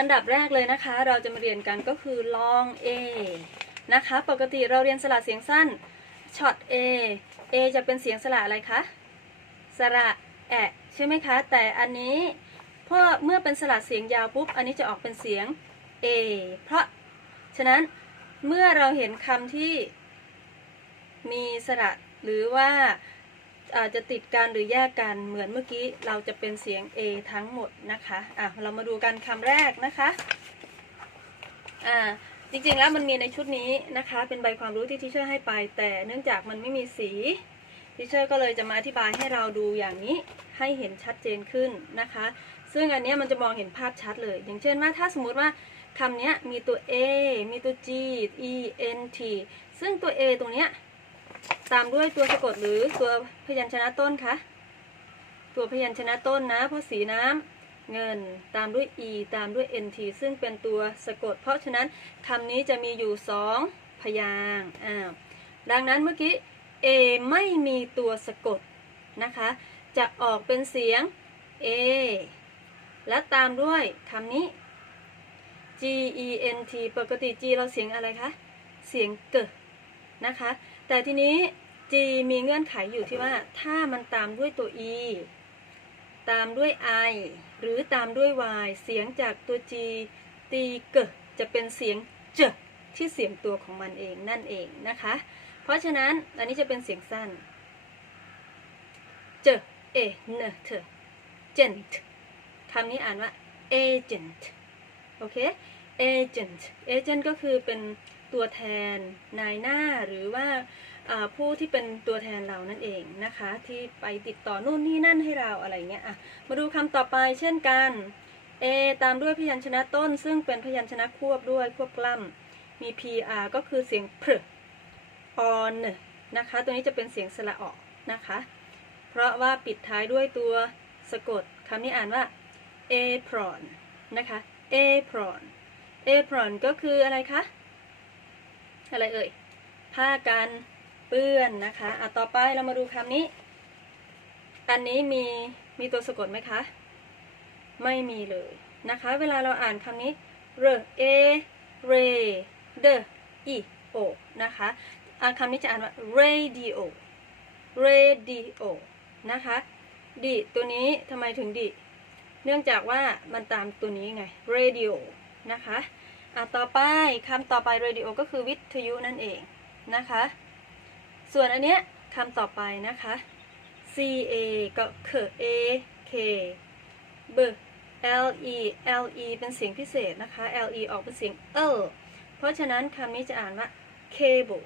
อันดับแรกเลยนะคะ เราจะมาเรียนกันก็คือ long a นะคะ ปกติเราเรียนสระเสียงสั้นช็อต a a จะเป็นเสียงสระอะไรคะ สระแอะใช่ไหมคะ แต่อันนี้พอเมื่อเป็นสระเสียงยาวปุ๊บ อันนี้จะออกเป็นเสียง a เพราะ ฉะนั้นเมื่อเราเห็นคำที่มีสระหรือว่า อาจจะติดกันหรือแยกกันเหมือนเมื่อกี้เราจะเป็นเสียง a ทั้งหมดนะคะอะเรามาดูกันคำแรกนะคะอ่าจริงๆแล้วมันมีในชุดนี้นะคะ เป็นใบความรู้ที่ทิเชอร์ให้ไป แต่เนื่องจากมันไม่มีสีทิเชอร์ก็เลยจะมาอธิบายให้เราดูอย่างนี้ให้เห็นชัดเจนขึ้นนะคะ ซึ่งอันนี้มันจะมองเห็นภาพชัดเลย อย่างเช่นว่าถ้าสมมติว่าคำนี้มีตัว a มีตัว g e n t ซึ่งตัว a ตรงเนี้ย ตามด้วยตัวสะกดหรือตัวพยัญชนะต้นคะตัวพยัญชนะต้นนะเพราะสีน้ำเงินตามด้วย e ตามด้วย nt ซึ่งเป็นตัวสะกด เพราะฉะนั้นคำนี้จะมีอยู่สองพยางอ่าดังนั้นเมื่อกี้ a ไม่มีตัวสะกดนะคะ จะออกเป็นเสียง a และตามด้วยคำนี้ g e n t ปกติ g เราเสียงอะไรคะ เสียงเกะ นะคะ แต่ทีนี้ g มีเงื่อนไขอยู่ที่ว่า ถ้ามันตามด้วยตัว e ตามด้วย i หรือตามด้วย y เสียงจากตัว g ตีเกะจะเป็นเสียงเจที่เสียงตัวของมันเองนั่นเองนะคะ เพราะฉะนั้นอันนี้จะเป็นเสียงสั้นเจเอเนเทเจนต์คำนี้อ่านว่า agent โอเค agent agent ก็คือเป็น ตัวแทนนายหน้าหรือว่าผู้ที่เป็นตัวแทนเรานั่นเองนะคะ ที่ไปติดต่อนู่นนี่นั่นให้เราอะไรเงี้ยอะมาดูคำต่อไปเช่นกัน a ตามด้วยพยัญชนะต้น ซึ่งเป็นพยัญชนะควบด้วยควบกล้ำมี pr ก็คือเสียงพร on นะคะ ตัวนี้จะเป็นเสียงสระออกนะคะ เพราะว่าปิดท้ายด้วยตัวสะกดคำนี้อ่านว่า apron นะคะ apron apron ก็คืออะไรคะ อะไรเอ่ย ผ้ากันเปื้อนนะคะอะต่อไปเรามาดูคำนี้ อันนี้มีมีตัวสะกดไหมคะ ไม่มีเลยนะคะ เวลาเราอ่านคำนี้ r a r d i o นะคะอะคำนี้จะอ่านว่า radio radio นะคะดิตัวนี้ทำไมถึงดิ เนื่องจากว่ามันตามตัวนี้ไง radio นะคะ อะต่อไปคำต่อไปเรดิโอก็คือวิทยุนั่นเองนะคะ ส่วนอันเนี้ยคำต่อไปนะคะ ca ก็เค a k b l e l e เป็นเสียงพิเศษนะคะ l e ออกเป็นเสียงเอเพราะฉะนั้นคำนี้จะอ่านว่า cable